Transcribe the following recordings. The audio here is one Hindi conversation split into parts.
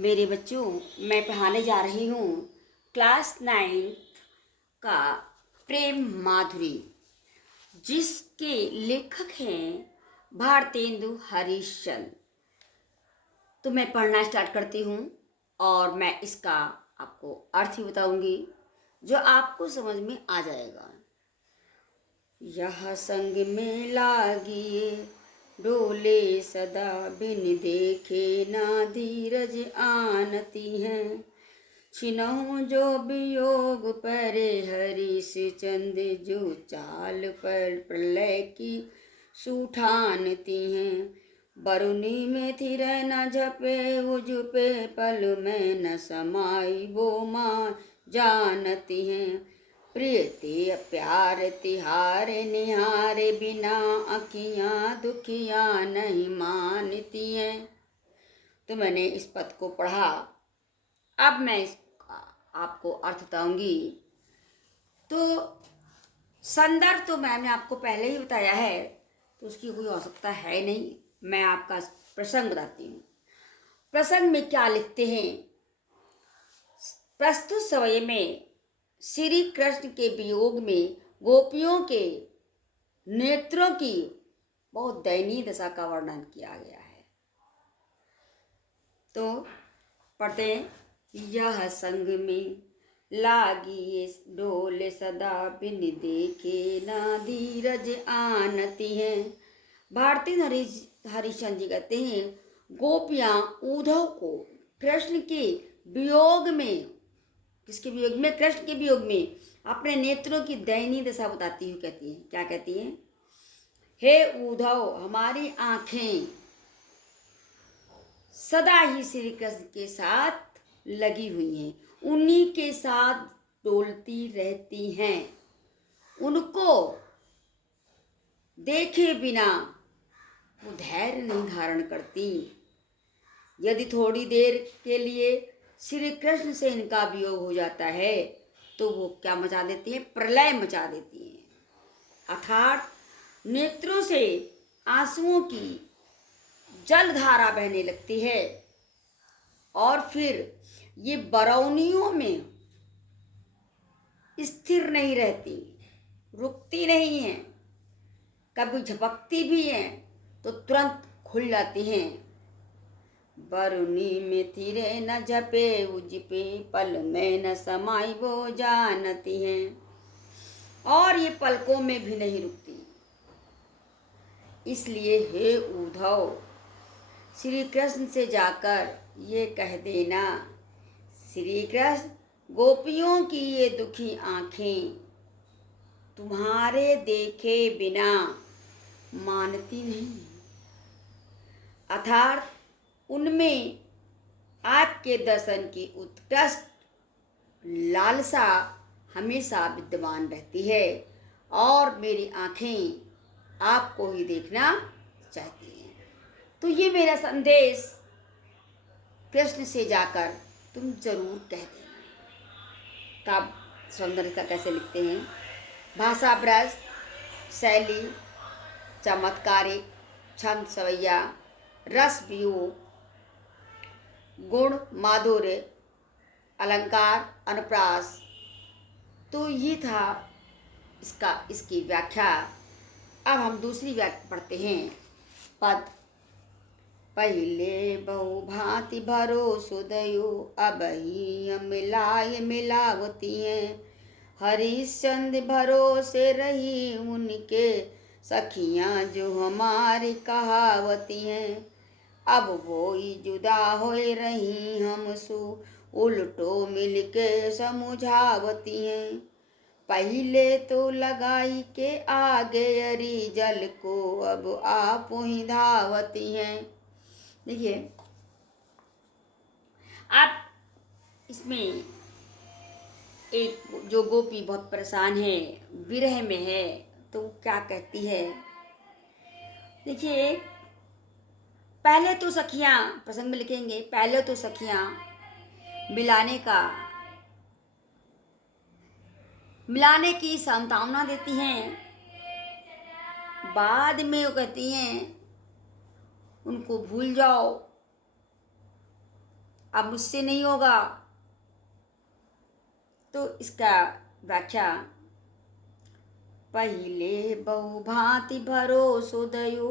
मेरे बच्चों, मैं पढ़ाने जा रही हूँ क्लास 9 का प्रेम माधुरी, जिसके लेखक हैं भारतेंदु हरिश्चंद्र। तो मैं पढ़ना स्टार्ट करती हूँ और मैं इसका आपको अर्थ ही बताऊंगी जो आपको समझ में आ जाएगा। यह संग में लागिए डोले सदा बिन देखे ना धीरज आनती हैं। छिनहु जो वियोग परे हरीश चंद जो चाल पर प्रलय की सूठानती हैं। बरुनी में थिर न झपे उजुपे पल में न समाई वो माँ जानती हैं। प्रिय ते प्यार तिहार निहारे बिना अखियाँ दुखियाँ नहीं मानती हैं। तो मैंने इस पद को पढ़ा। अब मैं इसका आपको अर्थ बताऊंगी। तो संदर्भ तो मैंने आपको पहले ही बताया है, तो उसकी कोई आवश्यकता है नहीं। मैं आपका प्रसंग बताती हूँ। प्रसंग में क्या लिखते हैं? प्रस्तुत समय में श्री कृष्ण के वियोग में गोपियों के नेत्रों की बहुत दयनीय दशा का वर्णन किया गया है। तो पढ़ते हैं। यह संग में लागी डोल सदा बिन देखे ना धीरज आनती हैं। भारती हरिश्चंद्र जी कहते हैं, गोपियां उद्धव को कृष्ण के वियोग में, किसके वियोग में? कृष्ण के वियोग में अपने नेत्रों की दयनीय दशा बताती हुई कहती हैं। क्या कहती हैं? हे उद्धव, हमारी आंखें सदा ही श्री कृष्ण के साथ लगी हुई हैं, उन्हीं के साथ डोलती रहती हैं। उनको देखे बिना वो धैर्य नहीं धारण करती। यदि थोड़ी देर के लिए श्री कृष्ण से इनका वियोग हो जाता है तो वो क्या मचा देती हैं? प्रलय मचा देती हैं। अर्थात नेत्रों से आंसुओं की जलधारा बहने लगती है और फिर ये बरौनियों में स्थिर नहीं रहती, रुकती नहीं है। कभी झपकती भी हैं तो तुरंत खुल जाती हैं। बरुनी में थिरे न झपे उजपे पल में न समाई वो जानती हैं। और ये पलकों में भी नहीं रुकती। इसलिए हे उद्धव, श्री कृष्ण से जाकर ये कह देना, श्री कृष्ण, गोपियों की ये दुखी आंखें तुम्हारे देखे बिना मानती नहीं। अर्थात उनमें आपके दर्शन की उत्कृष्ट लालसा हमेशा विद्यमान रहती है और मेरी आंखें आपको ही देखना चाहती हैं। तो ये मेरा संदेश कृष्ण से जाकर तुम जरूर कह देना। काव्य सौंदर्य का कैसे लिखते हैं? भाषा ब्रज, शैली चमत्कारिक, छंद सवैया, रस वियोग, गुण माधुर्य, अलंकार अनुप्रास। तो ये था इसकी व्याख्या। अब हम दूसरी व्याख्या पढ़ते हैं। पद पहले बहु भांति भरोसो दयो अब ही मिलाय मिलावती हैं। हरिश्चंद्र भरोसे रही उनके सखियां जो हमारी कहावती हैं। अब वो ही जुदा हो रही हमसु उल्टो मिलके समझावती हैं। पहले तो लगाई के आगे अरी जल को अब आप ही धावती हैं। देखिए, आप इसमें एक जो गोपी बहुत परेशान है, विरह में है, तो क्या कहती है? देखिए, पहले तो सखियां, प्रसंग में लिखेंगे, पहले तो सखियां मिलाने की सांत्वना देती हैं, बाद में वो कहती हैं उनको भूल जाओ। अब मुझसे नहीं होगा। तो इसका व्याख्या, पहिले बहु भांति भरोसो दयो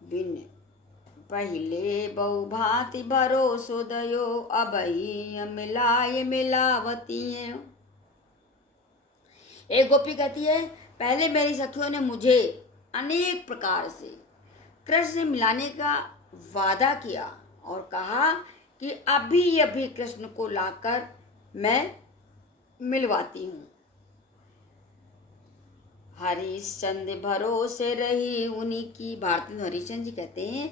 बिन पहिले बहु भांति भरोसो दयो अबही मिलाए मिलावती है। एक गोपी कहती है, पहले मेरी सखियों ने मुझे अनेक प्रकार से कृष्ण से मिलाने का वादा किया और कहा कि अभी अभी कृष्ण को लाकर मैं मिलवाती हूँ। हरिश्चंद्र भरोसे रही उन्हीं की। भारती हरिश्चंद्र जी कहते हैं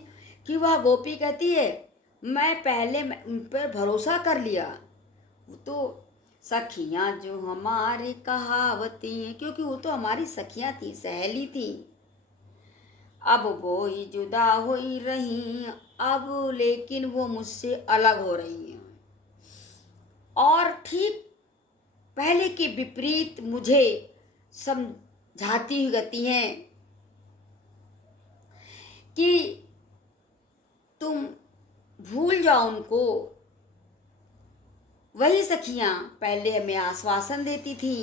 कि वह गोपी कहती है, मैं पहले उन पर भरोसा कर लिया। वो तो सखियां जो हमारी कहावती हैं, क्योंकि वो तो हमारी सखियां थी, सहेली थी। अब वो ही जुदा हो ही रही, अब लेकिन वो मुझसे अलग हो रही हैं और ठीक पहले के विपरीत मुझे समझाती हुई कहती हैं कि तुम भूल जाओ उनको। वही सखियां पहले हमें आश्वासन देती थी,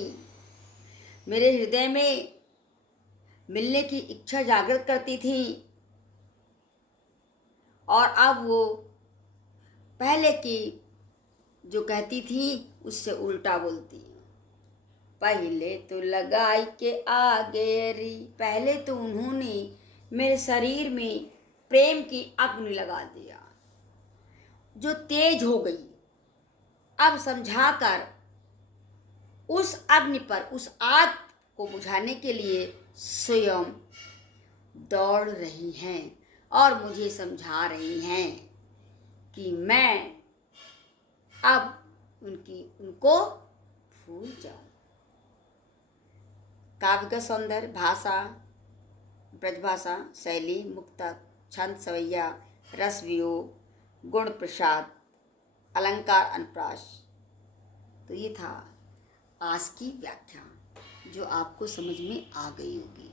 मेरे हृदय में मिलने की इच्छा जागृत करती थी, और अब वो पहले की जो कहती थी उससे उल्टा बोलती। पहले तो लगाई के आगे री, पहले तो उन्होंने मेरे शरीर में प्रेम की अग्नि लगा दिया जो तेज हो गई। अब समझाकर उस अग्नि पर, उस आग को बुझाने के लिए स्वयं दौड़ रही हैं और मुझे समझा रही हैं कि मैं अब उनको भूल जाऊं। काव्य का सौंदर्य, भाषा, ब्रजभाषा, शैली, मुक्तक, छंद, सवैया, रस वियोग, गुण प्रसाद, अलंकार, अनुप्रास। तो ये था आज की व्याख्या जो आपको समझ में आ गई होगी।